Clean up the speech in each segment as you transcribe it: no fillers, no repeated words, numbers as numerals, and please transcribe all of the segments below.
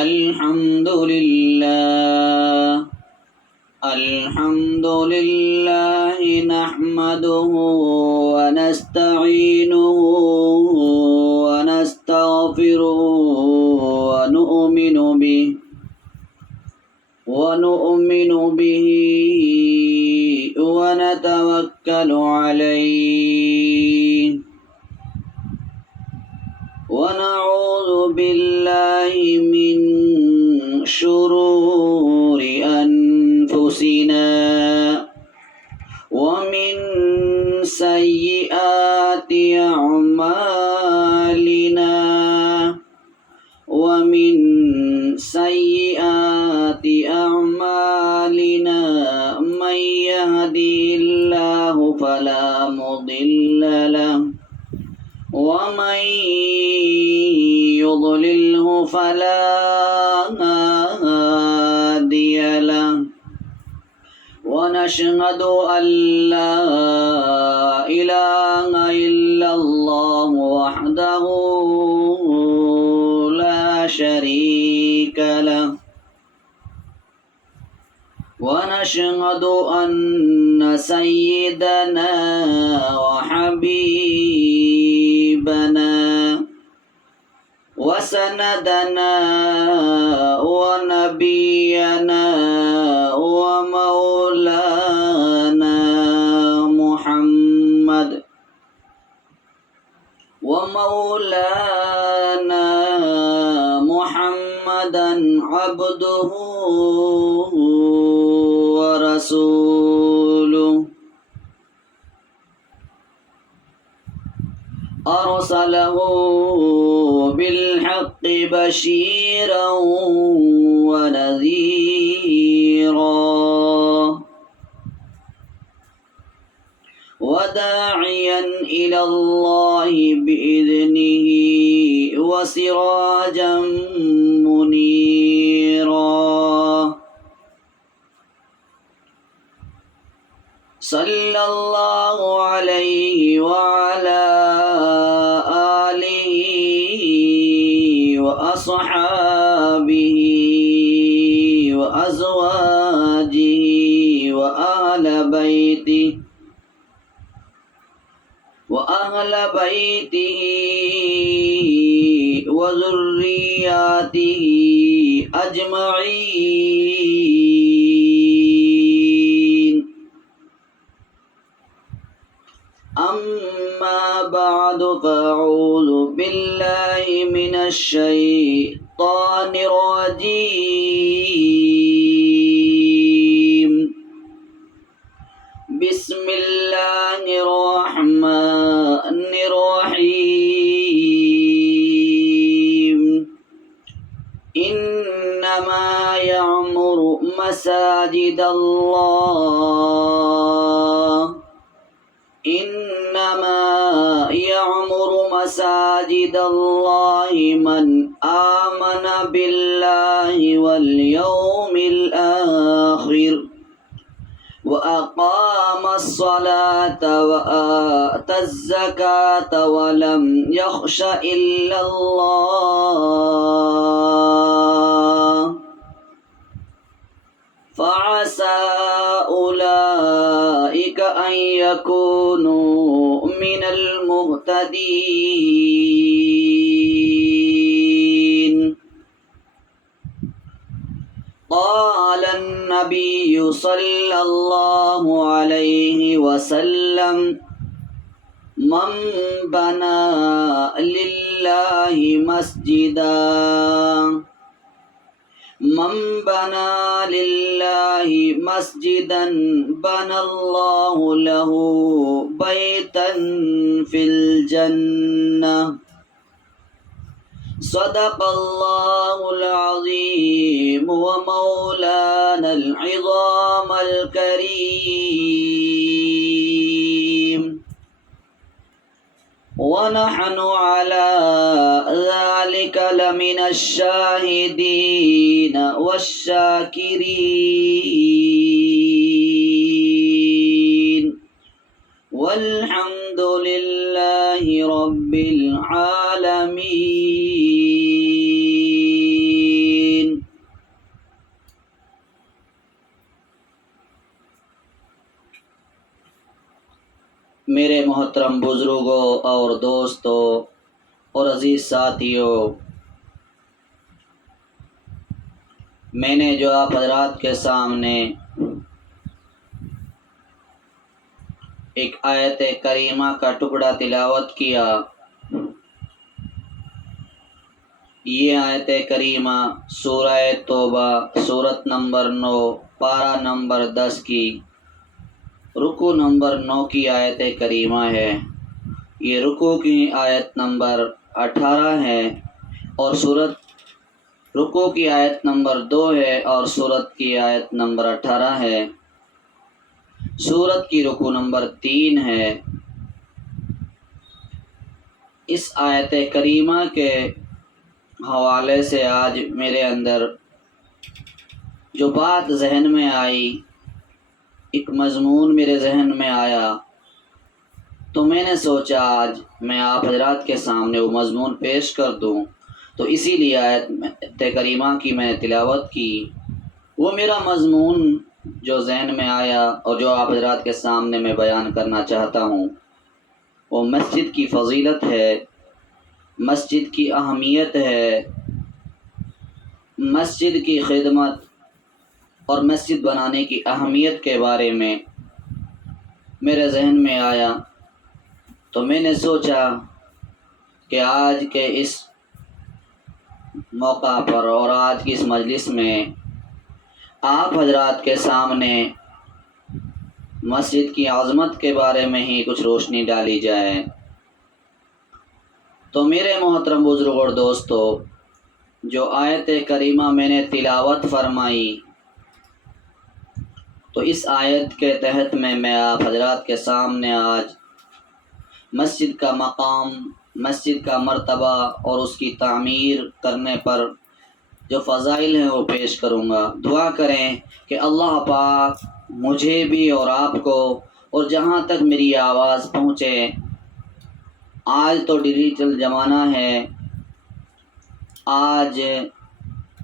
الحمد لله الحمد لله نحمده ونستعينه ونستغفره ونؤمن به ونتوكل عليه ونعوذ بالله من شرور أنفسنا ومن سيئات أعمالنا من يهدي الله فلا مضل له ومن يضلله فلا هادي له ونشهد أن لا إله إلا الله وحده لا شريك له ونشهد أن سيدنا وحبيبنا وسندنا ونبينا ومولانا محمدا عبده ورسوله أرسله بالحق بشيرا ونذيرا وداعيا إلى الله بإذنه وسراجا منيرا صلى الله عليه وعلى آله وأصحابه وأزواجه وأهل بيته وذرياته أجمعين أما بعد فأعوذ بالله من الشيطان الرجيم بسم الله الرحمن الرحيم إنما يعمر مساجد الله من آمن بالله واليوم الآخر وأقام الصلاة وآتى الزكاة ولم يخش إلا الله فعسى أولئك أن يكونوا من المهتدين قال النبي صلى الله عليه وسلم من بنى لله مسجدا بنى الله له بيتا في الجنة صدق الله العظيم ومولانا العظام الكريم ونحن على ذلك لمن الشاهدين والشاكرين والحمد لله رب العالمين میرے محترم بزرگوں اور دوستوں اور عزیز ساتھیوں، میں نے جو آپ حضرات کے سامنے ایک آیت کریمہ کا ٹکڑا تلاوت کیا، یہ آیت کریمہ سورہ توبہ سورت نمبر 9 پارہ نمبر 10 کی رکوع نمبر 9 کی آیت کریمہ ہے۔ یہ رکوع کی آیت نمبر 18 ہے اور رکوع کی آیت نمبر 2 ہے اور سورت کی آیت نمبر 18 ہے۔ سورت کی رکوع نمبر 3 ہے۔ اس آیت کریمہ کے حوالے سے آج میرے اندر جو بات ذہن میں آئی، ایک مضمون میرے ذہن میں آیا، تو میں نے سوچا آج میں آپ حضرات کے سامنے وہ مضمون پیش کر دوں، تو اسی لیے آیت کریمہ کی میں نے تلاوت کی۔ وہ میرا مضمون جو ذہن میں آیا اور جو آپ حضرات کے سامنے میں بیان کرنا چاہتا ہوں، وہ مسجد کی فضیلت ہے، مسجد کی اہمیت ہے، مسجد کی خدمت اور مسجد بنانے کی اہمیت کے بارے میں میرے ذہن میں آیا، تو میں نے سوچا کہ آج کے اس موقع پر اور آج کی اس مجلس میں آپ حضرات کے سامنے مسجد کی عظمت کے بارے میں ہی کچھ روشنی ڈالی جائے۔ تو میرے محترم بزرگ اور دوستو، جو آیت کریمہ میں نے تلاوت فرمائی، تو اس آیت کے تحت میں آپ حضرات کے سامنے آج مسجد کا مقام، مسجد کا مرتبہ اور اس کی تعمیر کرنے پر جو فضائل ہیں وہ پیش کروں گا۔ دعا کریں کہ اللہ پاک مجھے بھی اور آپ کو، اور جہاں تک میری آواز پہنچے، آج تو ڈیجیٹل زمانہ ہے، آج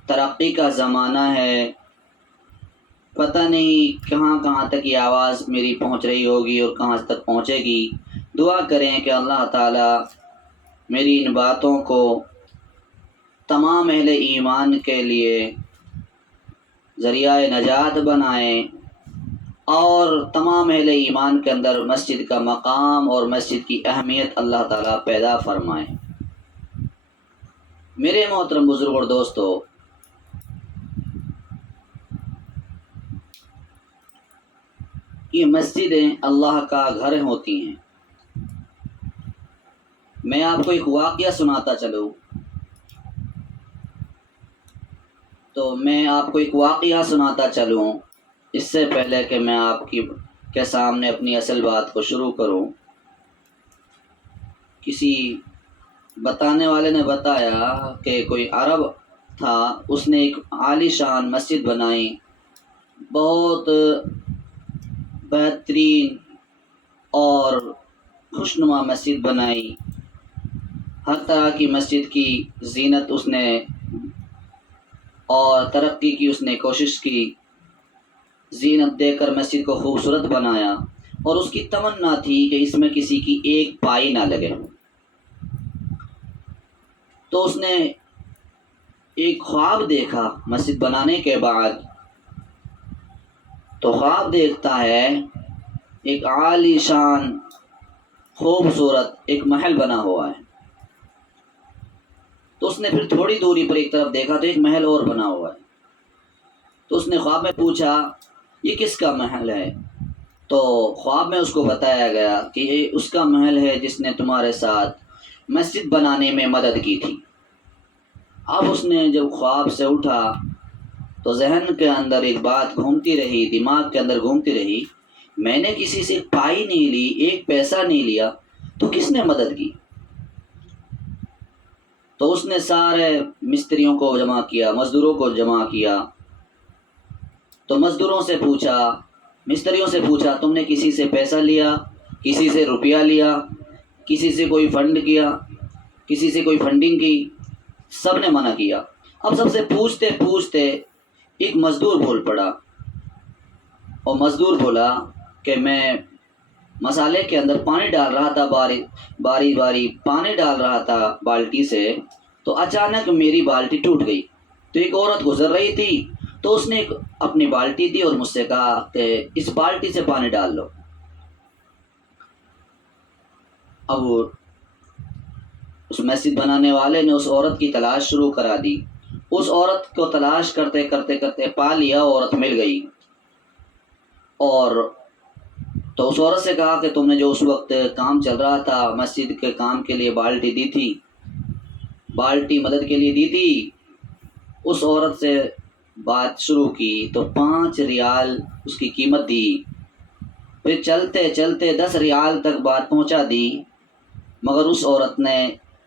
ترقی کا زمانہ ہے، پتہ نہیں کہاں کہاں تک یہ آواز میری پہنچ رہی ہوگی اور کہاں تک پہنچے گی۔ دعا کریں کہ اللہ تعالیٰ میری ان باتوں کو تمام اہل ایمان کے لیے ذریعہ نجات بنائیں اور تمام اہل ایمان کے اندر مسجد کا مقام اور مسجد کی اہمیت اللہ تعالیٰ پیدا فرمائیں۔ میرے محترم بزرگ اور دوستو، یہ مسجدیں اللہ کا گھر ہوتی ہیں۔ میں آپ کو ایک واقعہ سناتا چلوں، اس سے پہلے کہ میں آپ کے سامنے اپنی اصل بات کو شروع کروں۔ کسی بتانے والے نے بتایا کہ کوئی عرب تھا، اس نے ایک عالی شان مسجد بنائی، بہت بہترین اور خوشنما مسجد بنائی، ہر طرح کی مسجد کی زینت اس نے اور ترقی کی اس نے کوشش کی، زینت دے کر مسجد کو خوبصورت بنایا، اور اس کی تمنا تھی کہ اس میں کسی کی ایک پائی نہ لگے۔ تو اس نے ایک خواب دیکھا مسجد بنانے کے بعد، تو خواب دیکھتا ہے ایک عالی شان خوبصورت ایک محل بنا ہوا ہے۔ تو اس نے پھر تھوڑی دوری پر ایک طرف دیکھا تو ایک محل اور بنا ہوا ہے۔ تو اس نے خواب میں پوچھا یہ کس کا محل ہے؟ تو خواب میں اس کو بتایا گیا کہ یہ اس کا محل ہے جس نے تمہارے ساتھ مسجد بنانے میں مدد کی تھی۔ اب اس نے جب خواب سے اٹھا تو ذہن کے اندر ایک بات گھومتی رہی، دماغ کے اندر گھومتی رہی، میں نے کسی سے پائی نہیں لی، ایک پیسہ نہیں لیا، تو کس نے مدد کی؟ تو اس نے سارے مستریوں کو جمع کیا، مزدوروں کو جمع کیا، تو مزدوروں سے پوچھا، مستریوں سے پوچھا تم نے کسی سے پیسہ لیا، کسی سے روپیہ لیا، کسی سے کوئی فنڈ کیا، کسی سے کوئی فنڈنگ کی؟ سب نے منع کیا۔ اب سب سے پوچھتے پوچھتے ایک مزدور بول پڑا، اور مزدور بولا کہ میں مسالے کے اندر پانی ڈال رہا تھا، باری باری پانی ڈال رہا تھا بالٹی سے، تو اچانک میری بالٹی ٹوٹ گئی۔ تو ایک عورت گزر رہی تھی، تو اس نے اپنی بالٹی دی اور مجھ سے کہا کہ اس بالٹی سے پانی ڈال لو۔ اب اس مسجد بنانے والے نے اس عورت کی تلاش شروع کرا دی۔ اس عورت کو تلاش کرتے کرتے کرتے پا لیا، عورت مل گئی۔ اور تو اس عورت سے کہا کہ تم نے جو اس وقت کام چل رہا تھا مسجد کے کام کے لیے بالٹی دی تھی، بالٹی مدد کے لیے دی تھی، اس عورت سے بات شروع کی تو 5 ریال اس کی قیمت دی۔ پھر چلتے چلتے 10 ریال تک بات پہنچا دی، مگر اس عورت نے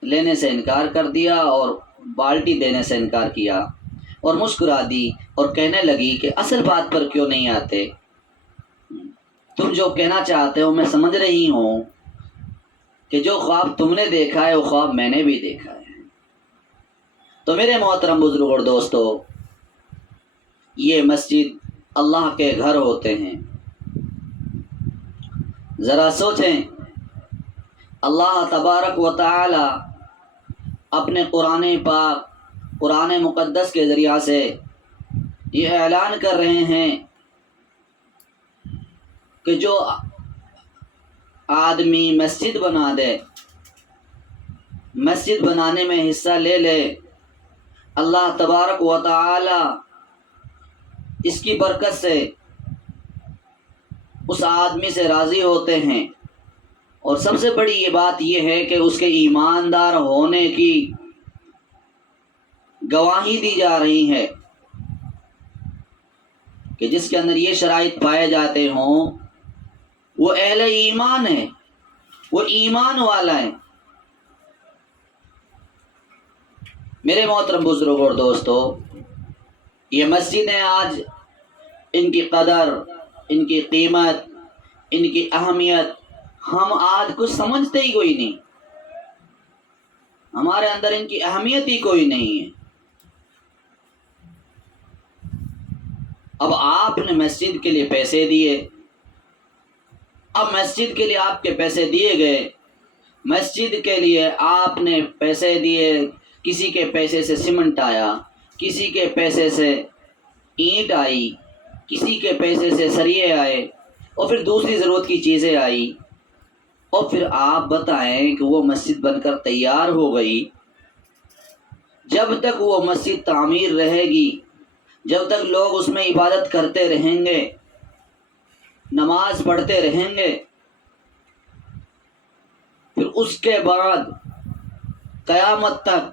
لینے سے انکار کر دیا اور بالٹی دینے سے انکار کیا اور مسکرا دی اور کہنے لگی کہ اصل بات پر کیوں نہیں آتے؟ تم جو کہنا چاہتے ہو میں سمجھ رہی ہوں کہ جو خواب تم نے دیکھا ہے وہ خواب میں نے بھی دیکھا ہے۔ تو میرے محترم بزرگ اور دوستو، یہ مسجد اللہ کے گھر ہوتے ہیں۔ ذرا سوچیں، اللہ تبارک و تعالی اپنے قرآن پاک، قرآن مقدس کے ذریعہ سے یہ اعلان کر رہے ہیں کہ جو آدمی مسجد بنا دے، مسجد بنانے میں حصہ لے لے، اللہ تبارک و تعالی اس کی برکت سے اس آدمی سے راضی ہوتے ہیں۔ اور سب سے بڑی یہ بات یہ ہے کہ اس کے ایماندار ہونے کی گواہی دی جا رہی ہے کہ جس کے اندر یہ شرائط پائے جاتے ہوں وہ اہل ایمان ہے، وہ ایمان والا ہے۔ میرے محترم بزرگ اور دوستو، یہ مسجدیں آج ان کی قدر، ان کی قیمت، ان کی اہمیت ہم آج کچھ سمجھتے ہی کوئی نہیں، ہمارے اندر ان کی اہمیت ہی کوئی نہیں ہے۔ اب آپ نے مسجد کے لیے پیسے دیے، اب مسجد کے لیے آپ کے پیسے دیے گئے، مسجد کے لیے آپ نے پیسے دیے، کسی کے پیسے سے سیمنٹ آیا، کسی کے پیسے سے اینٹ آئی، کسی کے پیسے سے سریے آئے، اور پھر دوسری ضرورت کی چیزیں آئی، اور پھر آپ بتائیں کہ وہ مسجد بن کر تیار ہو گئی۔ جب تک وہ مسجد تعمیر رہے گی، جب تک لوگ اس میں عبادت کرتے رہیں گے، نماز پڑھتے رہیں گے، پھر اس کے بعد قیامت تک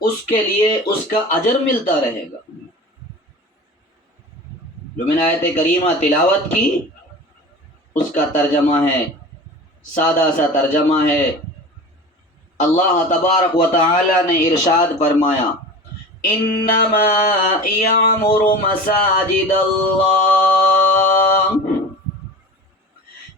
اس کے لیے اس کا اجر ملتا رہے گا۔ جو میں نے آیت کریمہ تلاوت کی اس کا ترجمہ ہے، سادہ سا ترجمہ ہے۔ اللہ تبارک و تعالی نے ارشاد فرمایا، انما یعمر مساجد اللہ،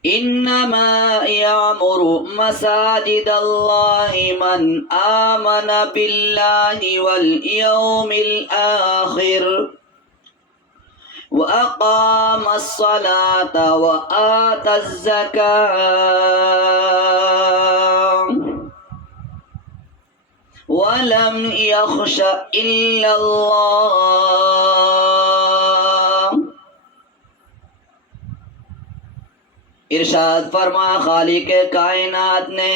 انما یعمر مساجد اللہ من آمن باللہ والیوم الآخر وَأَقَامَ الصَّلَاةَ وَآتَى الزَّكَاةَ وَلَمْ يَخْشَ إِلَّا اللَّهَ۔ ارشاد فرما خالق کائنات نے،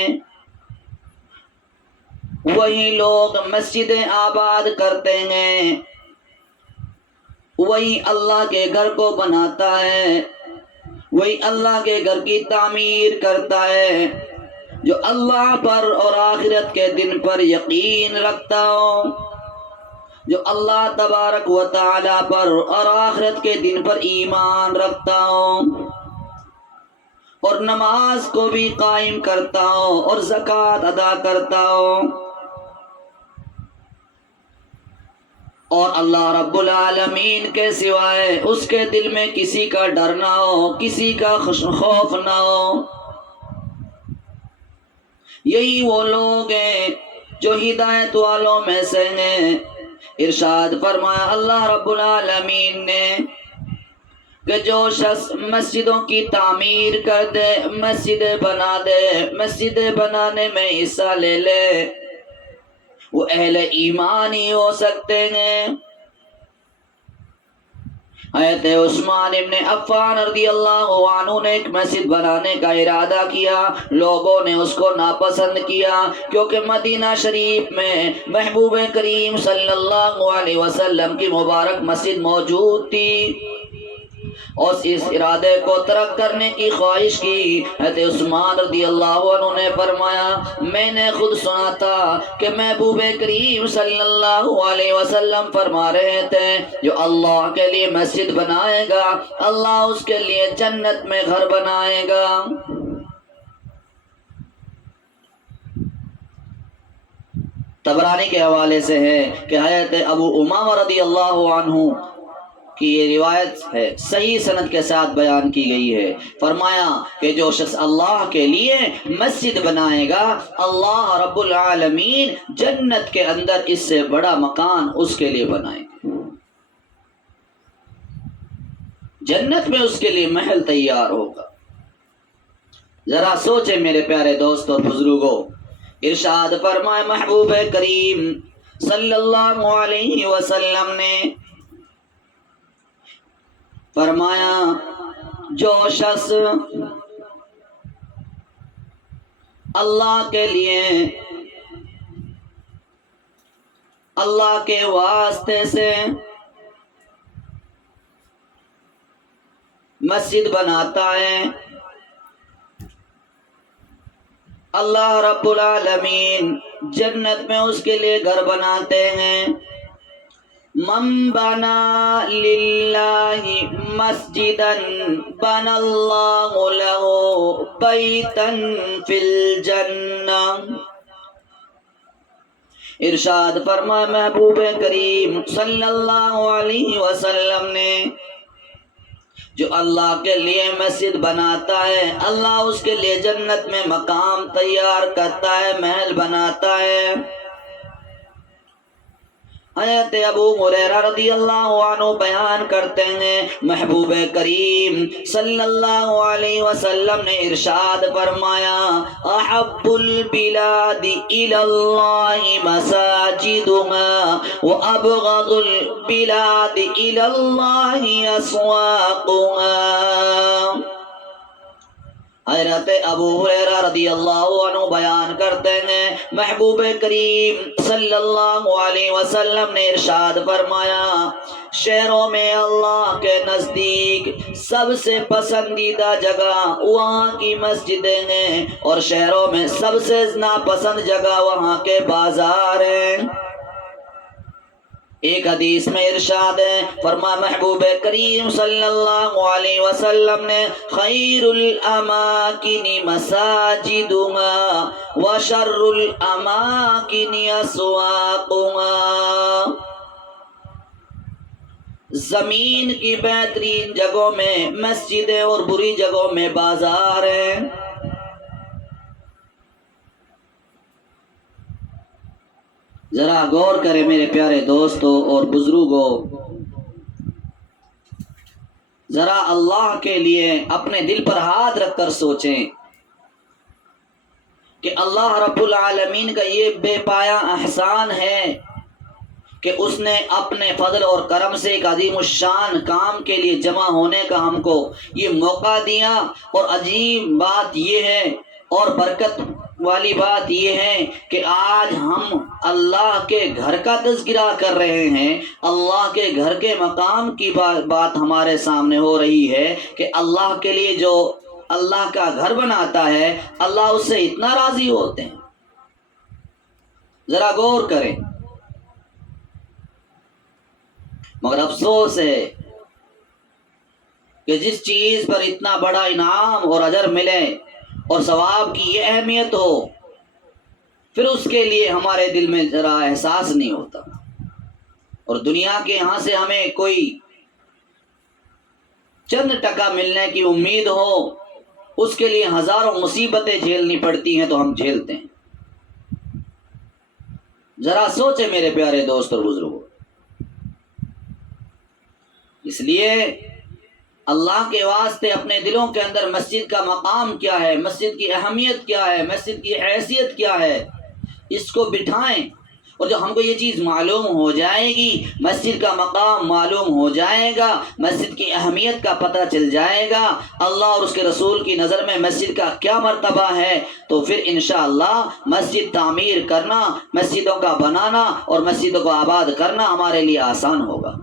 وہی لوگ مسجدیں آباد کرتے ہیں، وہی اللہ کے گھر کو بناتا ہے، وہی اللہ کے گھر کی تعمیر کرتا ہے جو اللہ پر اور آخرت کے دن پر یقین رکھتا ہو، جو اللہ تبارک و تعالی پر اور آخرت کے دن پر ایمان رکھتا ہو، اور نماز کو بھی قائم کرتا ہو اور زکوٰۃ ادا کرتا ہو، اور اللہ رب العالمین کے سوائے اس کے دل میں کسی کا ڈر نہ ہو، کسی کا خوف نہ ہو۔ یہی وہ لوگ ہیں جو ہدایت والوں میں سے ہیں۔ ارشاد فرمایا اللہ رب العالمین نے، کہ جو شخص مسجدوں کی تعمیر کر دے، مسجدیں بنا دے، مسجدیں بنانے میں حصہ لے لے، وہ اہل ایمان ہی ہو سکتے ہیں۔ حضرت عثمان ابن عفان رضی اللہ عنہ نے ایک مسجد بنانے کا ارادہ کیا، لوگوں نے اس کو ناپسند کیا، کیونکہ مدینہ شریف میں محبوب کریم صلی اللہ علیہ وسلم کی مبارک مسجد موجود تھی، اور اس ارادے کو ترک کرنے کی خواہش کی۔ حضرت عثمان رضی اللہ عنہ نے فرمایا، میں نے خود سنا تھا کہ محبوب کریم صلی اللہ علیہ وسلم فرما رہے تھے، جو اللہ کے لیے مسجد بنائے گا اللہ اس کے لیے جنت میں گھر بنائے گا۔ طبرانی کے حوالے سے ہے کہ حضرت ابو امامہ رضی اللہ عنہ کی یہ روایت ہے، صحیح سند کے ساتھ بیان کی گئی ہے، فرمایا کہ جو شخص اللہ کے لیے مسجد بنائے گا اللہ رب العالمین جنت کے اندر اس سے بڑا مکان اس کے لیے بنائے گا، جنت میں اس کے لیے محل تیار ہوگا۔ ذرا سوچیں میرے پیارے دوست اور بزرگوں، ارشاد فرمائے محبوب کریم صلی اللہ علیہ وسلم نے، فرمایا جو شخص اللہ کے لیے اللہ کے واسطے سے مسجد بناتا ہے اللہ رب العالمین جنت میں اس کے لیے گھر بناتے ہیں۔ من بنا للہ مسجدا بنا اللہ له بیتا فی الجنہ، ارشاد فرمائے محبوب کریم صلی اللہ علیہ وسلم نے، جو اللہ کے لیے مسجد بناتا ہے اللہ اس کے لیے جنت میں مقام تیار کرتا ہے، محل بناتا ہے۔ حضرت ابو ہریرہ رضی اللہ عنہ بیان کرتے ہیں محبوب کریم صلی اللہ علیہ وسلم نے ارشاد فرمایا، احب البلاد الی اللہ مساجدها وابغض البلاد الی اللہ اسواقها۔ حضرت ابو ہریرہ رضی اللہ عنہ بیان کرتے ہیں محبوب کریم صلی اللہ علیہ وسلم نے ارشاد فرمایا، شہروں میں اللہ کے نزدیک سب سے پسندیدہ جگہ وہاں کی مسجدیں ہیں، اور شہروں میں سب سے ناپسند جگہ وہاں کے بازار ہیں۔ ایک حدیث میں ارشاد ہے، فرما محبوب کریم صلی اللہ علیہ وسلم نے، خیر الاماکن مساجدها وشر الاماکن اسواقها، زمین کی بہترین جگہوں میں مسجدیں اور بری جگہوں میں بازار ہیں۔ ذرا غور کریں میرے پیارے دوستوں اور بزرگوں، ذرا اللہ کے لیے اپنے دل پر ہاتھ رکھ کر سوچیں کہ اللہ رب العالمین کا یہ بے پایا احسان ہے کہ اس نے اپنے فضل اور کرم سے ایک عظیم الشان کام کے لیے جمع ہونے کا ہم کو یہ موقع دیا، اور عجیب بات یہ ہے اور برکت والی بات یہ ہے کہ آج ہم اللہ کے گھر کا تذکرہ کر رہے ہیں، اللہ کے گھر کے مقام کی بات ہمارے سامنے ہو رہی ہے کہ اللہ کے لیے جو اللہ کا گھر بناتا ہے اللہ اس سے اتنا راضی ہوتے ہیں۔ ذرا غور کریں، مگر افسوس ہے کہ جس چیز پر اتنا بڑا انعام اور اجر ملے اور ثواب کی یہ اہمیت ہو، پھر اس کے لیے ہمارے دل میں ذرا احساس نہیں ہوتا، اور دنیا کے یہاں سے ہمیں کوئی چند ٹکا ملنے کی امید ہو، اس کے لیے ہزاروں مصیبتیں جھیلنی پڑتی ہیں تو ہم جھیلتے ہیں۔ ذرا سوچیں میرے پیارے دوست اور بزرگوں، اس لیے اللہ کے واسطے اپنے دلوں کے اندر مسجد کا مقام کیا ہے، مسجد کی اہمیت کیا ہے، مسجد کی حیثیت کیا ہے، اس کو بٹھائیں۔ اور جب ہم کو یہ چیز معلوم ہو جائے گی، مسجد کا مقام معلوم ہو جائے گا، مسجد کی اہمیت کا پتہ چل جائے گا، اللہ اور اس کے رسول کی نظر میں مسجد کا کیا مرتبہ ہے، تو پھر انشاءاللہ مسجد تعمیر کرنا، مسجدوں کا بنانا اور مسجدوں کو آباد کرنا ہمارے لیے آسان ہوگا۔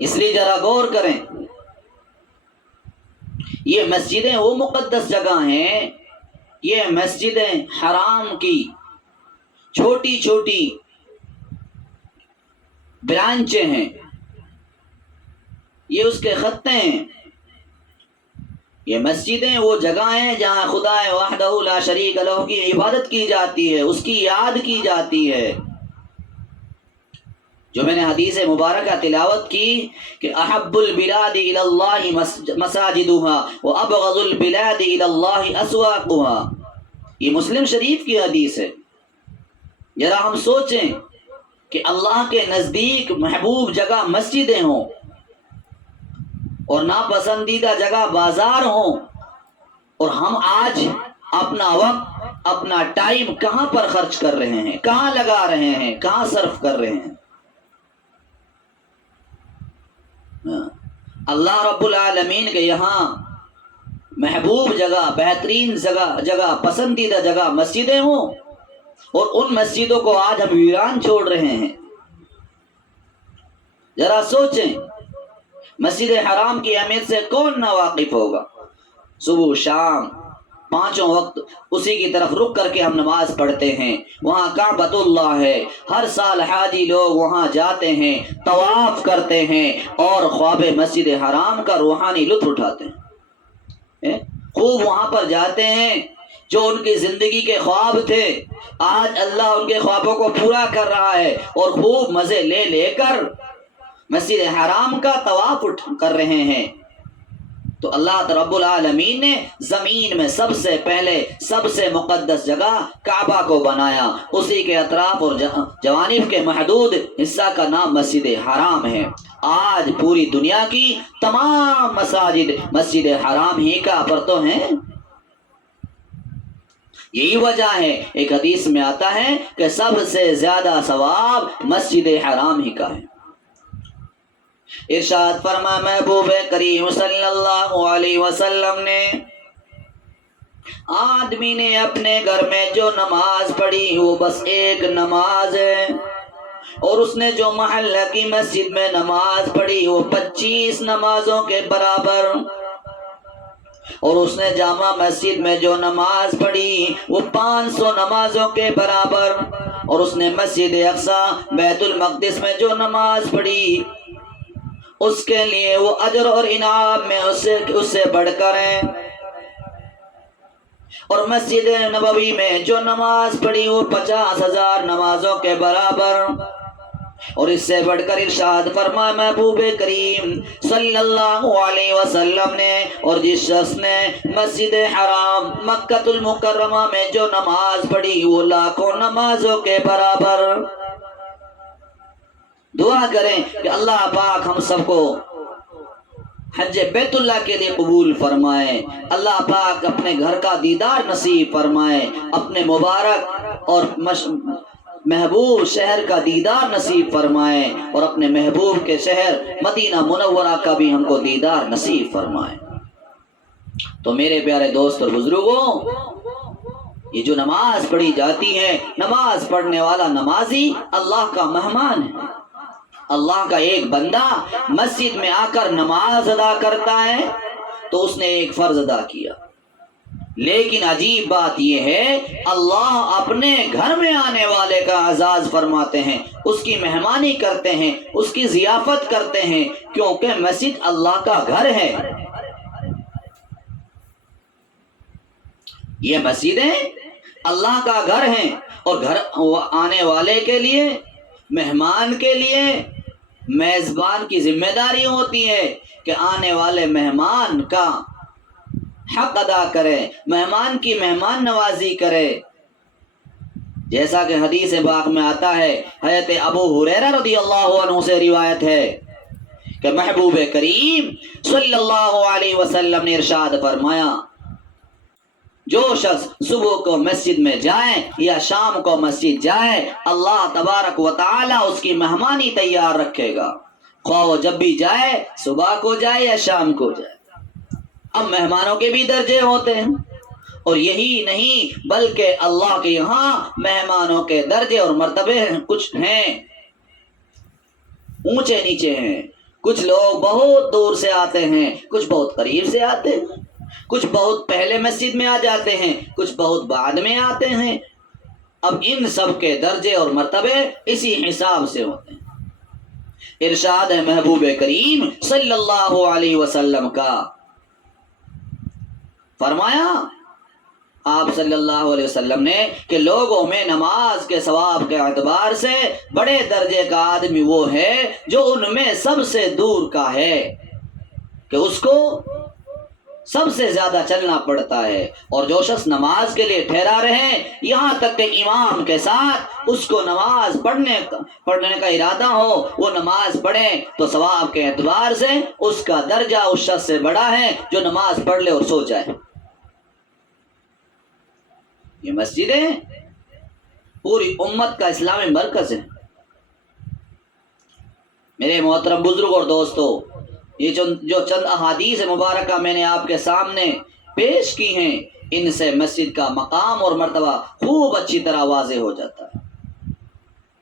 اس لیے ذرا غور کریں، یہ مسجدیں وہ مقدس جگہ ہیں، یہ مسجدیں حرام کی چھوٹی چھوٹی برانچیں ہیں، یہ اس کے خطے ہیں۔ یہ مسجدیں وہ جگہیں ہیں جہاں خدا وحدہ لا شریک لہ کی عبادت کی جاتی ہے، اس کی یاد کی جاتی ہے۔ جو میں نے حدیث مبارکہ تلاوت کی کہ احب البلاد الی اللہ مساجدها وابغض البلاد الی اللہ اسواقها، یہ مسلم شریف کی حدیث ہے۔ ذرا ہم سوچیں کہ اللہ کے نزدیک محبوب جگہ مسجدیں ہوں اور ناپسندیدہ جگہ بازار ہوں، اور ہم آج اپنا وقت اپنا ٹائم کہاں پر خرچ کر رہے ہیں، کہاں لگا رہے ہیں، کہاں صرف کر رہے ہیں۔ اللہ رب العالمین کے یہاں محبوب جگہ، بہترین جگہ، پسندیدہ جگہ مسجدیں ہوں، اور ان مسجدوں کو آج ہم ویران چھوڑ رہے ہیں۔ ذرا سوچیں، مسجد حرام کی اہمیت سے کون نا واقف ہوگا؟ صبح شام 5 وقت اسی کی طرف رک کر کے ہم نماز پڑھتے ہیں، وہاں کعبۃ اللہ ہے، ہر سال حاجی لوگ وہاں جاتے ہیں، طواف کرتے ہیں اور خواب مسجد حرام کا روحانی لطف اٹھاتے ہیں، خوب وہاں پر جاتے ہیں۔ جو ان کی زندگی کے خواب تھے، آج اللہ ان کے خوابوں کو پورا کر رہا ہے، اور خوب مزے لے لے کر مسجد حرام کا طواف کر رہے ہیں۔ تو اللہ رب العالمین نے زمین میں سب سے پہلے سب سے مقدس جگہ کعبہ کو بنایا، اسی کے اطراف اور جوانب کے محدود حصہ کا نام مسجد حرام ہے۔ آج پوری دنیا کی تمام مساجد مسجد حرام ہی کا پر تو ہیں۔ یہی وجہ ہے، ایک حدیث میں آتا ہے کہ سب سے زیادہ ثواب مسجد حرام ہی کا ہے۔ ارشاد فرما محبوب کریم صلی اللہ علیہ وسلم نے، آدمی نے اپنے گھر میں جو نماز پڑھی وہ بس ایک نماز ہے، اور اس نے جو محلہ کی مسجد میں نماز پڑھی وہ 25 نمازوں کے برابر، اور اس نے جامع مسجد میں جو نماز پڑھی وہ 500 نمازوں کے برابر، اور اس نے مسجد اقصی بیت المقدس میں جو نماز پڑھی اس کے لیے وہ اجر اور انعام میں اس سے بڑھ کر ہیں، اور مسجد نبوی میں جو نماز پڑھی وہ 50,000 نمازوں کے برابر، اور اس سے بڑھ کر ارشاد فرمایا محبوب کریم صلی اللہ علیہ وسلم نے، اور جس شخص نے مسجد حرام مکہ المکرمہ میں جو نماز پڑھی وہ لاکھوں نمازوں کے برابر۔ دعا کریں کہ اللہ پاک ہم سب کو حج بیت اللہ کے لیے قبول فرمائے، اللہ پاک اپنے گھر کا دیدار نصیب فرمائے، اپنے مبارک اور محبوب شہر کا دیدار نصیب فرمائے، اور اپنے محبوب کے شہر مدینہ منورہ کا بھی ہم کو دیدار نصیب فرمائے۔ تو میرے پیارے دوست اور بزرگوں، یہ جو نماز پڑھی جاتی ہے، نماز پڑھنے والا نمازی اللہ کا مہمان ہے۔ اللہ کا ایک بندہ مسجد میں آ کر نماز ادا کرتا ہے تو اس نے ایک فرض ادا کیا، لیکن عجیب بات یہ ہے اللہ اپنے گھر میں آنے والے کا اعزاز فرماتے ہیں، اس کی مہمانی کرتے ہیں، اس کی ضیافت کرتے ہیں، کیونکہ مسجد اللہ کا گھر ہے۔ یہ مسجدیں اللہ کا گھر ہیں، اور گھر آنے والے کے لیے، مہمان کے لیے میزبان کی ذمہ داری ہوتی ہے کہ آنے والے مہمان کا حق ادا کرے، مہمان کی مہمان نوازی کرے۔ جیسا کہ حدیث پاک میں آتا ہے، حضرت ابو ہریرہ رضی اللہ عنہ سے روایت ہے کہ محبوب کریم صلی اللہ علیہ وسلم نے ارشاد فرمایا، جو شخص صبح کو مسجد میں جائے یا شام کو مسجد جائے، اللہ تبارک و تعالی اس کی مہمانی تیار رکھے گا، خواہ وہ جب بھی جائے، صبح کو جائے یا شام کو جائے۔ اب مہمانوں کے بھی درجے ہوتے ہیں، اور یہی نہیں بلکہ اللہ کے یہاں مہمانوں کے درجے اور مرتبے کچھ ہیں، اونچے نیچے ہیں۔ کچھ لوگ بہت دور سے آتے ہیں، کچھ بہت قریب سے آتے ہیں، کچھ بہت پہلے مسجد میں آ جاتے ہیں، کچھ بہت بعد میں آتے ہیں۔ اب ان سب کے درجے اور مرتبے اسی حساب سے ہوتے ہیں۔ ارشاد ہے محبوب کریم صلی اللہ علیہ وسلم کا، فرمایا آپ صلی اللہ علیہ وسلم نے کہ لوگوں میں نماز کے ثواب کے اعتبار سے بڑے درجے کا آدمی وہ ہے جو ان میں سب سے دور کا ہے، کہ اس کو سب سے زیادہ چلنا پڑتا ہے، اور جو شخص نماز کے لیے ٹھہرا رہے یہاں تک کہ امام کے ساتھ اس کو نماز پڑھنے کا ارادہ ہو، وہ نماز پڑھے تو ثواب کے اعتبار سے اس کا درجہ اس شخص سے بڑا ہے جو نماز پڑھ لے اور سو جائے۔ یہ مسجدیں پوری امت کا اسلامی مرکز ہے۔ میرے محترم بزرگ اور دوستو، یہ جو چند احادیث مبارکہ میں نے آپ کے سامنے پیش کی ہیں، ان سے مسجد کا مقام اور مرتبہ خوب اچھی طرح واضح ہو جاتا ہے۔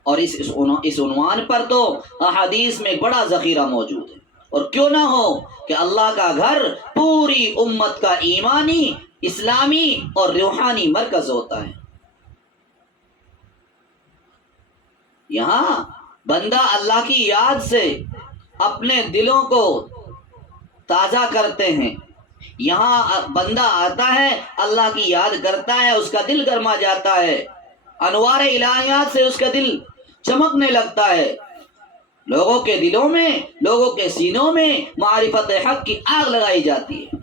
اور اس عنوان پر تو احادیث میں ایک بڑا ذخیرہ موجود ہے، اور کیوں نہ ہو کہ اللہ کا گھر پوری امت کا ایمانی، اسلامی اور روحانی مرکز ہوتا ہے۔ یہاں بندہ اللہ کی یاد سے اپنے دلوں کو تازہ کرتے ہیں، یہاں بندہ آتا ہے، اللہ کی یاد کرتا ہے، اس کا دل گرما جاتا ہے، انوار الہیات سے اس کا دل چمکنے لگتا ہے، لوگوں کے دلوں میں، لوگوں کے سینوں میں معرفت حق کی آگ لگائی جاتی ہے۔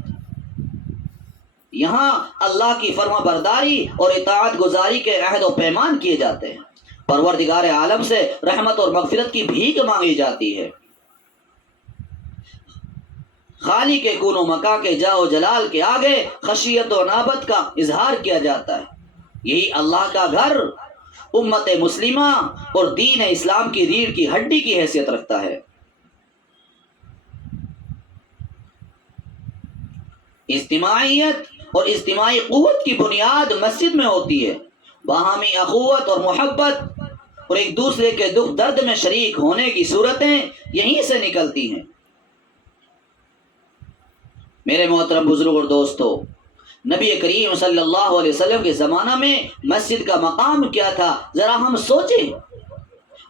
یہاں اللہ کی فرما برداری اور اطاعت گزاری کے عہد و پیمان کیے جاتے ہیں، پروردگار عالم سے رحمت اور مغفرت کی بھیک مانگی جاتی ہے، خالی کے کون و مکا کے جا و جلال کے آگے خشیت و نابت کا اظہار کیا جاتا ہے۔ یہی اللہ کا گھر امت مسلمہ اور دین اسلام کی ریڑھ کی ہڈی کی حیثیت رکھتا ہے۔ اجتماعیت اور اجتماعی قوت کی بنیاد مسجد میں ہوتی ہے۔ باہمی اخوت اور محبت اور ایک دوسرے کے دکھ درد میں شریک ہونے کی صورتیں یہیں سے نکلتی ہیں۔ میرے محترم بزرگ اور دوستو، نبی کریم صلی اللہ علیہ وسلم کے زمانہ میں مسجد کا مقام کیا تھا، ذرا ہم سوچیں۔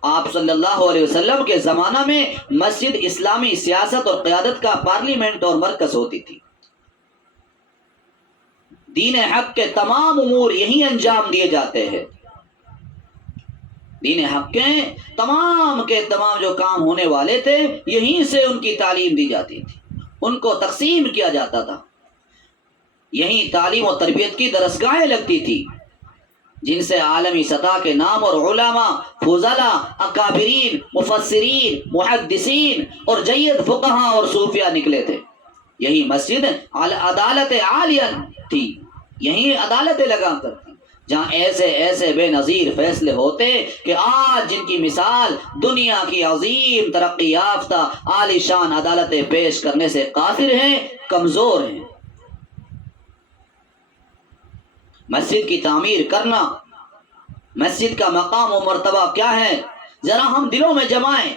آپ صلی اللہ علیہ وسلم کے زمانہ میں مسجد اسلامی سیاست اور قیادت کا پارلیمنٹ اور مرکز ہوتی تھی۔ دین حق کے تمام امور یہیں انجام دیے جاتے ہیں۔ دین حق کے تمام جو کام ہونے والے تھے یہیں سے ان کی تعلیم دی جاتی تھی، ان کو تقسیم کیا جاتا تھا۔ یہیں تعلیم و تربیت کی درسگاہیں لگتی تھی، جن سے عالمی سطح کے نام اور علماء، فضلاء، اکابرین، مفسرین، محدثین اور جید فقہاء اور صوفیاء نکلے تھے۔ یہی مسجد عدالت عالیہ تھی، یہی عدالتیں لگا کرتی، جہاں ایسے ایسے بے نظیر فیصلے ہوتے کہ آج جن کی مثال دنیا کی عظیم ترقی یافتہ عالی شان عدالتیں پیش کرنے سے قاصر ہیں، کمزور ہیں۔ مسجد کی تعمیر کرنا، مسجد کا مقام و مرتبہ کیا ہے، ذرا ہم دلوں میں جمائیں۔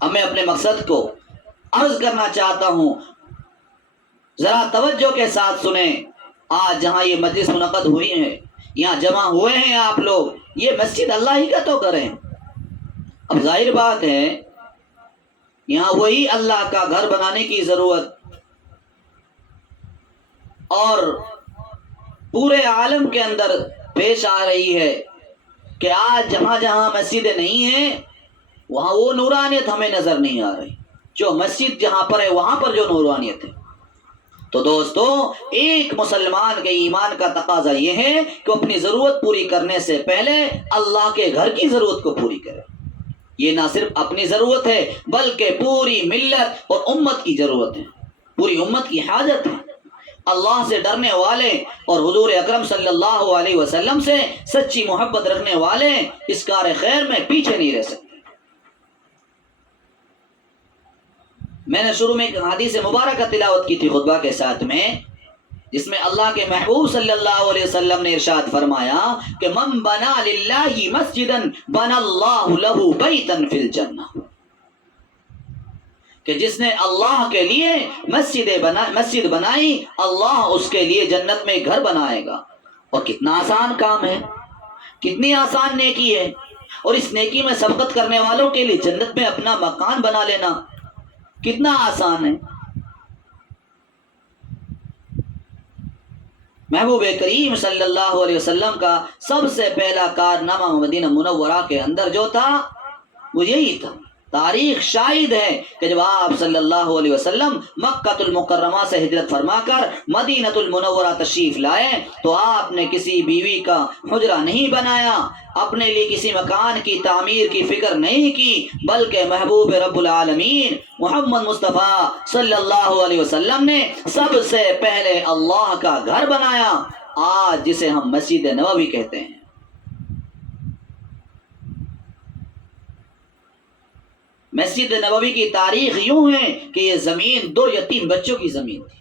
اب میں اپنے مقصد کو عرض کرنا چاہتا ہوں، ذرا توجہ کے ساتھ سنیں۔ آج جہاں یہ مجلس منعقد ہوئی ہے، یہاں جمع ہوئے ہیں آپ لوگ، یہ مسجد اللہ ہی کا تو کریں۔ اب ظاہر بات ہے یہاں وہی اللہ کا گھر بنانے کی ضرورت، اور پورے عالم کے اندر پیش آ رہی ہے کہ آج جہاں جہاں مسجدیں نہیں ہیں وہاں وہ نورانیت ہمیں نظر نہیں آ رہی، جو مسجد جہاں پر ہے وہاں پر جو نورانیت ہے۔ تو دوستو ایک مسلمان کے ایمان کا تقاضا یہ ہے کہ اپنی ضرورت پوری کرنے سے پہلے اللہ کے گھر کی ضرورت کو پوری کرے. یہ نہ صرف اپنی ضرورت ہے بلکہ پوری ملت اور امت کی ضرورت ہے، پوری امت کی حاجت ہے. اللہ سے ڈرنے والے اور حضور اکرم صلی اللہ علیہ وسلم سے سچی محبت رکھنے والے اس کار خیر میں پیچھے نہیں رہ سکتے. میں نے شروع میں ایک حدیث مبارکہ تلاوت کی تھی خطبہ کے ساتھ میں، جس میں اللہ کے محبوب صلی اللہ علیہ وسلم نے ارشاد فرمایا کہ من بنا للہ مسجدا بنا اللہ لہ بیتا فی الجنہ، کہ جس نے اللہ کے لیے مسجد بنائی اللہ اس کے لیے جنت میں گھر بنائے گا. اور کتنا آسان کام ہے، کتنی آسان نیکی ہے، اور اس نیکی میں سبقت کرنے والوں کے لیے جنت میں اپنا مکان بنا لینا کتنا آسان ہے. محبوب کریم صلی اللہ علیہ وسلم کا سب سے پہلا کارنامہ مدینہ منورہ کے اندر جو تھا وہ یہی تھا. تاریخ شاہد ہے کہ جب آپ صلی اللہ علیہ وسلم مکہ المکرمہ سے ہجرت فرما کر مدینہ المنورہ تشریف لائے تو آپ نے کسی بیوی کا حجرہ نہیں بنایا، اپنے لیے کسی مکان کی تعمیر کی فکر نہیں کی، بلکہ محبوب رب العالمین محمد مصطفیٰ صلی اللہ علیہ وسلم نے سب سے پہلے اللہ کا گھر بنایا، آج جسے ہم مسجد نبوی کہتے ہیں. مسجد نبوی کی تاریخ یوں ہے کہ یہ زمین 2 یا 3 بچوں کی زمین تھی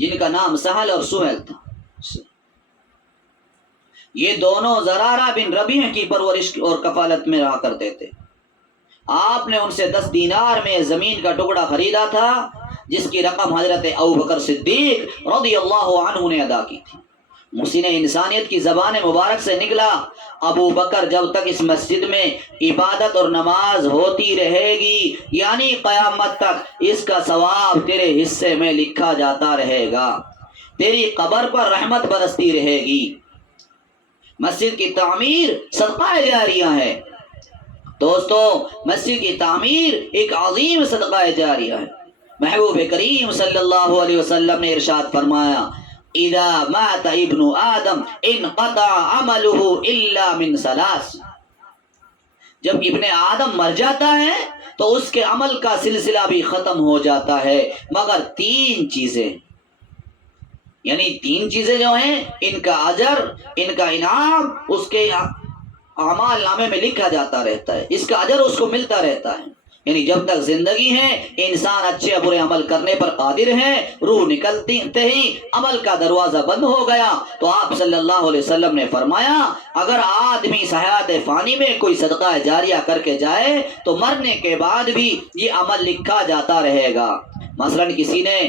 جن کا نام سہل اور سہیل تھا. یہ دونوں زرارہ بن ربیع کی پرورش اور کفالت میں رہا کرتے تھے. آپ نے ان سے 10 دینار میں زمین کا ٹکڑا خریدا تھا جس کی رقم حضرت ابوبکر صدیق رضی اللہ عنہ نے ادا کی تھی. محسن انسانیت کی زبان مبارک سے نکلا، ابو بکر جب تک اس مسجد میں عبادت اور نماز ہوتی رہے گی یعنی قیامت تک اس کا ثواب تیرے حصے میں لکھا جاتا رہے گا، تیری قبر پر رحمت برستی رہے گی. مسجد کی تعمیر صدقہ جاریہ ہے دوستو، مسجد کی تعمیر ایک عظیم صدقہ جاریہ ہے. محبوب کریم صلی اللہ علیہ وسلم نے ارشاد فرمایا اذا مات ابن آدم انقطع عمله الا من 3، جب ابن آدم مر جاتا ہے تو اس کے عمل کا سلسلہ بھی ختم ہو جاتا ہے مگر 3 چیزیں، یعنی 3 چیزیں جو ہیں ان کا اجر، ان کا انعام اس کے اعمال نامے میں لکھا جاتا رہتا ہے، اس کا اجر اس کو ملتا رہتا ہے. یعنی جب تک زندگی ہے انسان اچھے برے عمل کرنے پر قادر ہے، روح نکلتے ہی عمل کا دروازہ بند ہو گیا. تو آپ صلی اللہ علیہ وسلم نے فرمایا اگر آدمی حیات فانی میں کوئی صدقہ جاریہ کر کے جائے تو مرنے کے بعد بھی یہ عمل لکھا جاتا رہے گا. مثلا کسی نے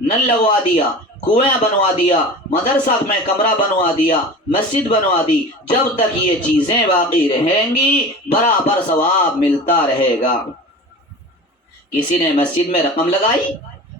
نل لگوا دیا، کنواں بنوا دیا، مدرسہ میں کمرہ بنوا دیا، مسجد بنوا دی، جب تک یہ چیزیں باقی رہیں گی برابر ثواب ملتا رہے گا. کسی نے مسجد میں رقم لگائی،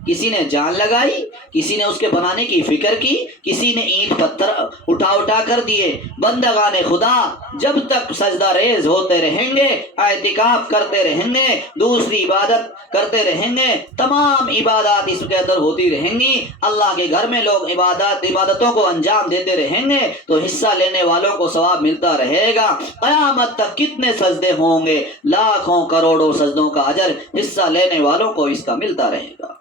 کسی نے جان لگائی، کسی نے اس کے بنانے کی فکر کی، کسی نے اینٹ پتھر اٹھا کر دیے. بندگان خدا جب تک سجدہ ریز ہوتے رہیں گے، اعتکاف کرتے رہیں گے، دوسری عبادت کرتے رہیں گے، تمام عبادات اس کے اندر ہوتی رہیں گی، اللہ کے گھر میں لوگ عبادتوں کو انجام دیتے رہیں گے تو حصہ لینے والوں کو ثواب ملتا رہے گا. قیامت تک کتنے سجدے ہوں گے، لاکھوں کروڑوں سجدوں کا اجر حصہ لینے والوں کو اس کا ملتا رہے گا.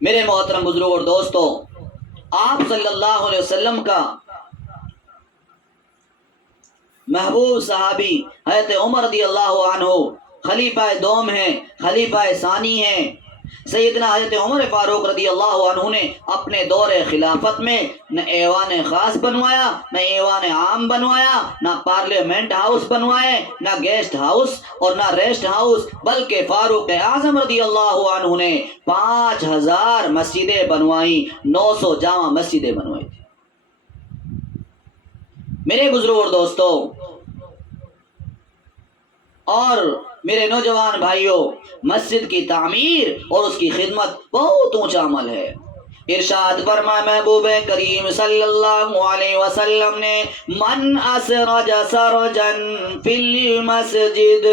میرے محترم بزرگ اور دوستو، آپ صلی اللہ علیہ وسلم کا محبوب صحابی حضرت عمر رضی اللہ عنہ خلیفہ دوم ہیں، خلیفہ ثانی ہیں. سیدنا حضرت عمر فاروق رضی اللہ عنہ نے اپنے دور خلافت میں نہ ایوان خاص بنوایا، نہ ایوان عام بنوایا، نہ پارلیمنٹ ہاؤس بنوائے، نہ گیسٹ ہاؤس اور نہ ریسٹ ہاؤس، بلکہ فاروق اعظم رضی اللہ عنہ نے 5000 مسجدیں بنوائیں، 900 جامع مسجدیں بنوائی تھی. میرے بزرگ اور دوستو اور میرے نوجوان بھائیوں، مسجد کی تعمیر اور اس کی خدمت بہت اونچا عمل ہے. ارشاد فرمایا محبوب کریم صلی اللہ علیہ وسلم نے من اسرج سرجن فی المسجد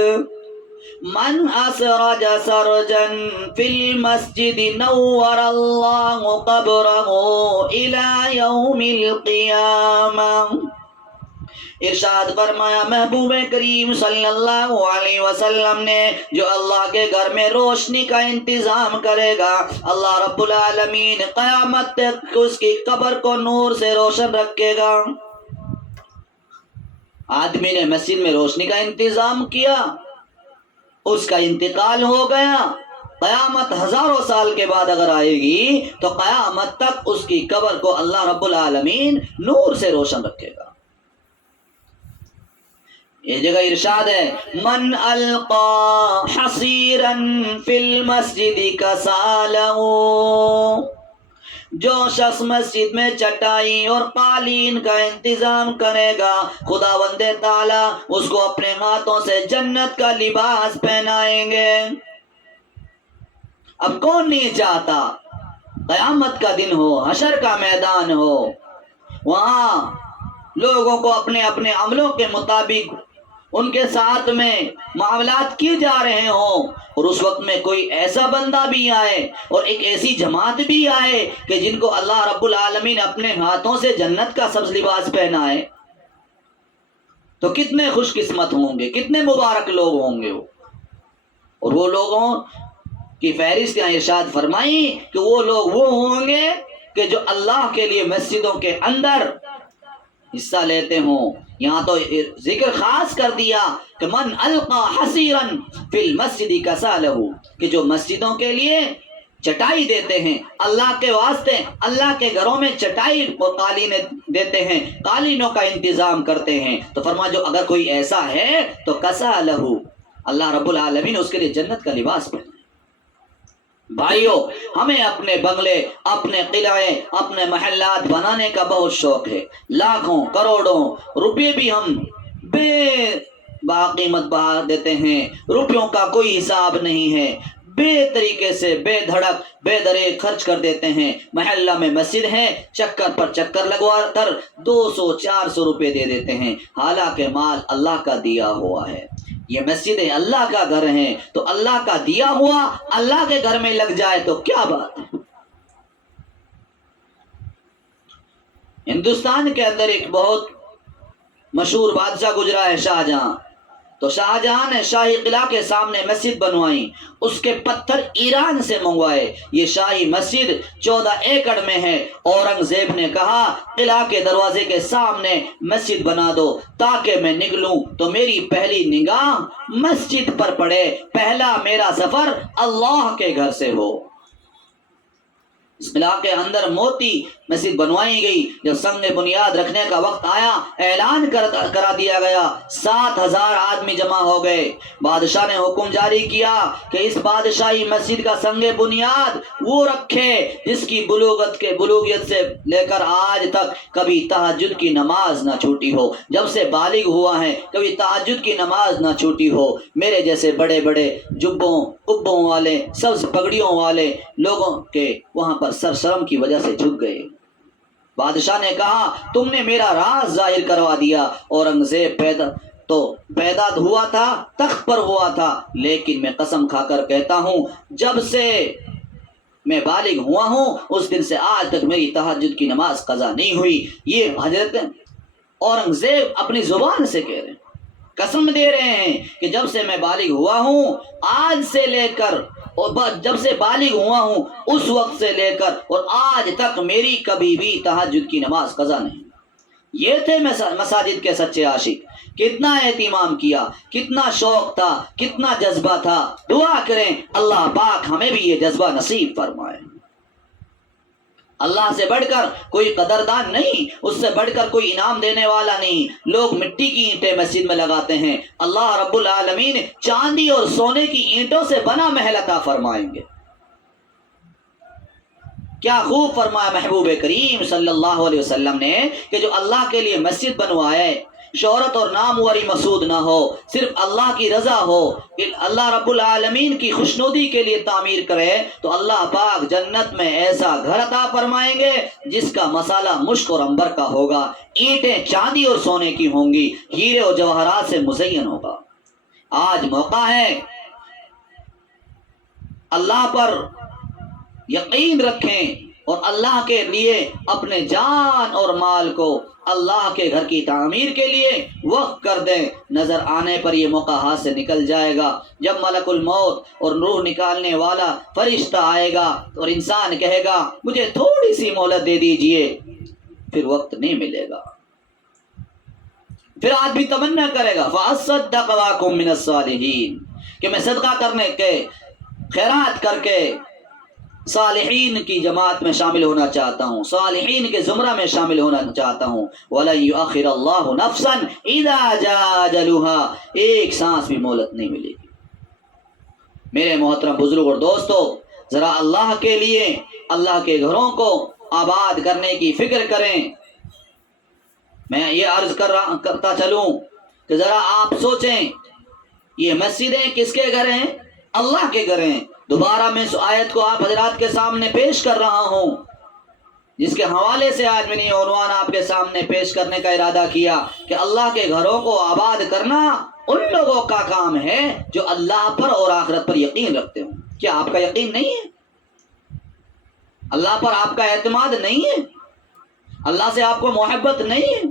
من اسرج سرجن فی المسجد نور اللہ قبرہ الی یوم القیامہ. ارشاد فرمایا محبوب کریم صلی اللہ علیہ وسلم نے جو اللہ کے گھر میں روشنی کا انتظام کرے گا اللہ رب العالمین قیامت تک اس کی قبر کو نور سے روشن رکھے گا. آدمی نے مسجد میں روشنی کا انتظام کیا، اس کا انتقال ہو گیا، قیامت ہزاروں سال کے بعد اگر آئے گی تو قیامت تک اس کی قبر کو اللہ رب العالمین نور سے روشن رکھے گا. یہ جگہ ارشاد ہے من القا حصیرا فی المسجد کسالہ، جو شخص مسجد میں چٹائی اور قالین کا انتظام کرے گا خداوند تعالیٰ اس کو اپنے ہاتھوں سے جنت کا لباس پہنائیں گے. اب کون نہیں چاہتا قیامت کا دن ہو، حشر کا میدان ہو، وہاں لوگوں کو اپنے اپنے عملوں کے مطابق ان کے ساتھ میں معاملات کیے جا رہے ہوں، اور اس وقت میں کوئی ایسا بندہ بھی آئے اور ایک ایسی جماعت بھی آئے کہ جن کو اللہ رب العالمین اپنے ہاتھوں سے جنت کا سبز لباس پہنائے، تو کتنے خوش قسمت ہوں گے، کتنے مبارک لوگ ہوں گے وہ. اور وہ لوگوں کی فہرست یہاں ارشاد فرمائی کہ وہ لوگ وہ ہوں گے کہ جو اللہ کے لیے مسجدوں کے اندر حصہ لیتے ہوں. یہاں تو ذکر خاص کر دیا کہ من القا حصیرا فی المسجد کسالہ، کہ جو مسجدوں کے لیے چٹائی دیتے ہیں، اللہ کے واسطے اللہ کے گھروں میں چٹائی اور قالینیں دیتے ہیں، قالینوں کا انتظام کرتے ہیں. تو فرما جو اگر کوئی ایسا ہے تو کسالہ، اللہ رب العالمین اس کے لیے جنت کا لباس پہنائے. بھائیو، ہمیں اپنے بنگلے، اپنے قلعے، اپنے محلات بنانے کا بہت شوق ہے. لاکھوں کروڑوں روپے بھی ہم بے باقیمت بہا دیتے ہیں، روپیوں کا کوئی حساب نہیں ہے، بے طریقے سے بے دھڑک بے دریغ خرچ کر دیتے ہیں. محلہ میں مسجد ہے، چکر پر چکر لگوا کر 200-400 روپے دے دیتے ہیں، حالانکہ مال اللہ کا دیا ہوا ہے. یہ مسجدیں اللہ کا گھر ہیں، تو اللہ کا دیا ہوا اللہ کے گھر میں لگ جائے تو کیا بات ہے. ہندوستان کے اندر ایک بہت مشہور بادشاہ گزرا ہے شاہجہاں. تو شاہجہاں نے شاہی قلعہ کے سامنے مسجد بنوائی، اس کے پتھر ایران سے منگوائے. یہ شاہی مسجد 14 ایکڑ میں ہے. اورنگزیب نے کہا قلعہ کے دروازے کے سامنے مسجد بنا دو تاکہ میں نکلوں تو میری پہلی نگاہ مسجد پر پڑے، پہلا میرا سفر اللہ کے گھر سے ہو. اس قلعہ کے اندر موتی مسجد بنوائی گئی. جب سنگ بنیاد رکھنے کا وقت آیا اعلان کرا دیا گیا، 7,000 آدمی جمع ہو گئے. بادشاہ نے حکم جاری کیا کہ اس بادشاہی مسجد کا سنگ بنیاد وہ رکھے جس کی بلوغیت سے لے کر آج تک کبھی تہجد کی نماز نہ چھوٹی ہو. جب سے بالغ ہوا ہے کبھی تہجد کی نماز نہ چھوٹی ہو. میرے جیسے بڑے بڑے جبوں قبوں والے سبز پگڑیوں والے لوگوں کے وہاں پر سر شرم کی وجہ سے جھک گئے. بادشاہ نے کہا تم نے میرا راز ظاہر کروا دیا. اورنگزیب پیدا ہوا تھا، تخت پر ہوا تھا، لیکن میں قسم کھا کر کہتا ہوں جب سے میں بالغ ہوا ہوں اس دن سے آج تک میری تہجد کی نماز قضا نہیں ہوئی. یہ حضرت اورنگزیب اپنی زبان سے کہہ رہے ہیں، قسم دے رہے ہیں کہ جب سے میں بالغ ہوا ہوں آج سے لے کر، اور جب سے بالغ ہوا ہوں اس وقت سے لے کر اور آج تک میری کبھی بھی تہجد کی نماز قضا نہیں. یہ تھے مساجد کے سچے عاشق. کتنا اہتمام کیا، کتنا شوق تھا، کتنا جذبہ تھا. دعا کریں اللہ پاک ہمیں بھی یہ جذبہ نصیب فرمائے. اللہ سے بڑھ کر کوئی قدردان نہیں، اس سے بڑھ کر کوئی انعام دینے والا نہیں. لوگ مٹی کی اینٹیں مسجد میں لگاتے ہیں، اللہ رب العالمین چاندی اور سونے کی اینٹوں سے بنا محل عطا فرمائیں گے. کیا خوب فرمایا محبوب کریم صلی اللہ علیہ وسلم نے کہ جو اللہ کے لیے مسجد بنوائے، شہرت اور ناموری مسعود نہ ہو، صرف اللہ کی رضا ہو، اللہ رب العالمین کی خوشنودی کے لیے تعمیر کرے، تو اللہ پاک جنت میں ایسا گھر عطا فرمائیں گے جس کا مسالہ مشک اور عنبر کا ہوگا، اینٹیں چاندی اور سونے کی ہوں گی، ہیرے اور جواہرات سے مزین ہوگا. آج موقع ہے اللہ پر یقین رکھیں اور اللہ کے لیے اپنے جان اور مال کو اللہ کے گھر کی تعمیر کے لیے وقف کر دیں۔ نظر آنے پر یہ موقع ہاتھ سے نکل جائے گا۔ جب ملک الموت اور روح نکالنے والا فرشتہ آئے گا اور انسان کہے گا مجھے تھوڑی سی مہلت دے دیجئے، پھر وقت نہیں ملے گا۔ پھر آدمی تمنا کرے گا فَأَصَّدَّقَ وَأَكُن مِّنَ الصَّالِحِينَ کہ میں صدقہ کرنے کے، خیرات کر کے صالحین کی جماعت میں شامل ہونا چاہتا ہوں، صالحین کے زمرہ میں شامل ہونا چاہتا ہوں۔ وَلَن يُؤَخِّرَ اللَّهُ نَفْسًا إِذَا جَاءَ أَجَلُهَا، ایک سانس بھی مہلت نہیں ملے گی۔ میرے محترم بزرگ اور دوستو، ذرا اللہ کے لیے اللہ کے گھروں کو آباد کرنے کی فکر کریں۔ میں یہ عرض کرتا چلوں کہ ذرا آپ سوچیں، یہ مسجدیں کس کے گھر ہیں؟ اللہ کے گھر ہیں۔ دوبارہ میں اس آیت کو آپ حضرات کے سامنے پیش کر رہا ہوں، جس کے حوالے سے آج میں نے یہ عنوان آپ کے سامنے پیش کرنے کا ارادہ کیا کہ اللہ کے گھروں کو آباد کرنا ان لوگوں کا کام ہے جو اللہ پر اور آخرت پر یقین رکھتے ہوں۔ کیا آپ کا یقین نہیں ہے؟ اللہ پر آپ کا اعتماد نہیں ہے؟ اللہ سے آپ کو محبت نہیں ہے؟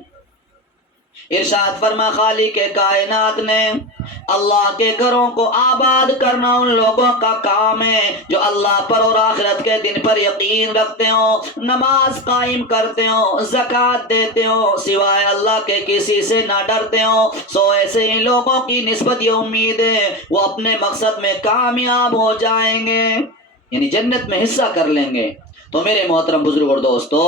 ارشاد فرما خالق کائنات نے اللہ کے گھروں کو آباد کرنا ان لوگوں کا کام ہے جو اللہ پر اور آخرت کے دن پر یقین رکھتے ہوں، نماز قائم کرتے ہوں، زکوٰۃ دیتے ہوں، سوائے اللہ کے کسی سے نہ ڈرتے ہوں۔ سو ایسے ہی لوگوں کی نسبت یہ امید ہے وہ اپنے مقصد میں کامیاب ہو جائیں گے، یعنی جنت میں حصہ کر لیں گے۔ تو میرے محترم بزرگ اور دوستو،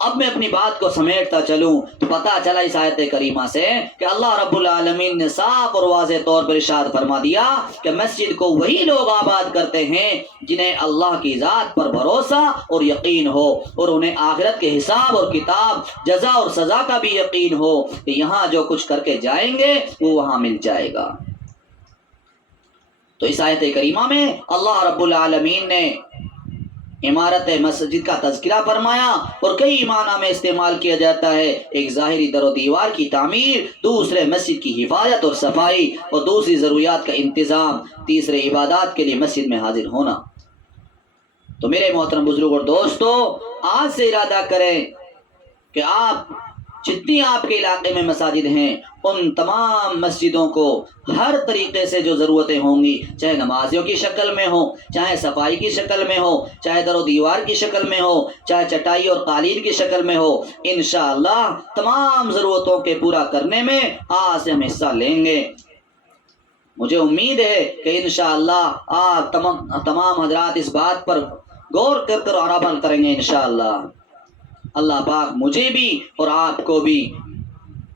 اب میں اپنی بات کو سمیٹتا چلوں تو پتہ چلا اس آیت کریمہ سے کہ اللہ رب العالمین نے صاف اور واضح طور پر ارشاد فرما دیا کہ مسجد کو وہی لوگ آباد کرتے ہیں جنہیں اللہ کی ذات پر بھروسہ اور یقین ہو، اور انہیں آخرت کے حساب اور کتاب، جزا اور سزا کا بھی یقین ہو کہ یہاں جو کچھ کر کے جائیں گے وہ وہاں مل جائے گا۔ تو اس آیت کریمہ میں اللہ رب العالمین نے عمارت مسجد کا تذکرہ فرمایا اور کئی معنی میں استعمال کیا جاتا ہے۔ ایک ظاہری در و دیوار کی تعمیر، دوسرے مسجد کی حفاظت اور صفائی، اور دوسری ضروریات کا انتظام، تیسرے عبادات کے لیے مسجد میں حاضر ہونا۔ تو میرے محترم بزرگ اور دوستو، آج سے ارادہ کریں کہ آپ جتنی آپ کے علاقے میں مساجد ہیں ان تمام مسجدوں کو ہر طریقے سے جو ضرورتیں ہوں گی، چاہے نمازیوں کی شکل میں ہو، چاہے صفائی کی شکل میں ہو، چاہے در و دیوار کی شکل میں ہو، چاہے چٹائی اور قالین کی شکل میں ہو، انشاءاللہ تمام ضرورتوں کے پورا کرنے میں آج سے ہم حصہ لیں گے۔ مجھے امید ہے کہ انشاءاللہ آپ تمام حضرات اس بات پر غور کر اور عمل کریں گے انشاءاللہ۔ اللہ پاک مجھے بھی اور آپ کو بھی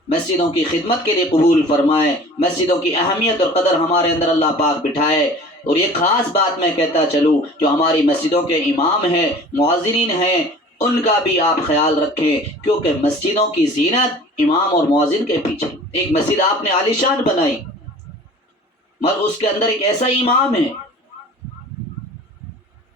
مسجدوں کی خدمت کے لیے قبول فرمائے، مسجدوں کی اہمیت اور قدر ہمارے اندر اللہ پاک بٹھائے۔ اور یہ خاص بات میں کہتا چلوں، جو ہماری مسجدوں کے امام ہیں، مؤذنین ہیں، ان کا بھی آپ خیال رکھیں، کیونکہ مسجدوں کی زینت امام اور مؤذن کے پیچھے۔ ایک مسجد آپ نے عالیشان بنائی مگر اس کے اندر ایک ایسا امام ہے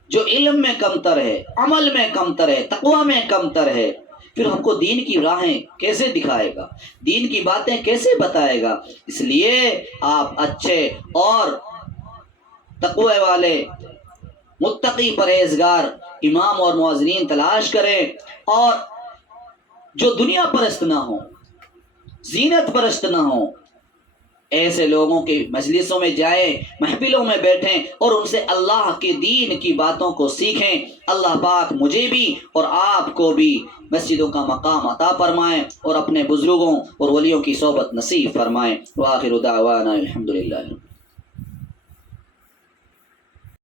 جو علم میں کمتر ہے، عمل میں کمتر ہے، تقوی میں کمتر ہے، پھر ہم کو دین کی راہیں کیسے دکھائے گا، دین کی باتیں کیسے بتائے گا؟ اس لیے آپ اچھے اور تقوی والے، متقی پرہیزگار امام اور مؤذنین تلاش کریں، اور جو دنیا پرست نہ ہوں، زینت پرست نہ ہوں، ایسے لوگوں کے مجلسوں میں جائیں، محفلوں میں بیٹھیں اور ان سے اللہ کے دین کی باتوں کو سیکھیں۔ اللہ پاک مجھے بھی اور آپ کو بھی مسجدوں کا مقام عطا فرمائیں اور اپنے بزرگوں اور ولیوں کی صحبت نصیب فرمائیں۔ وآخر دعوانا الحمدللہ۔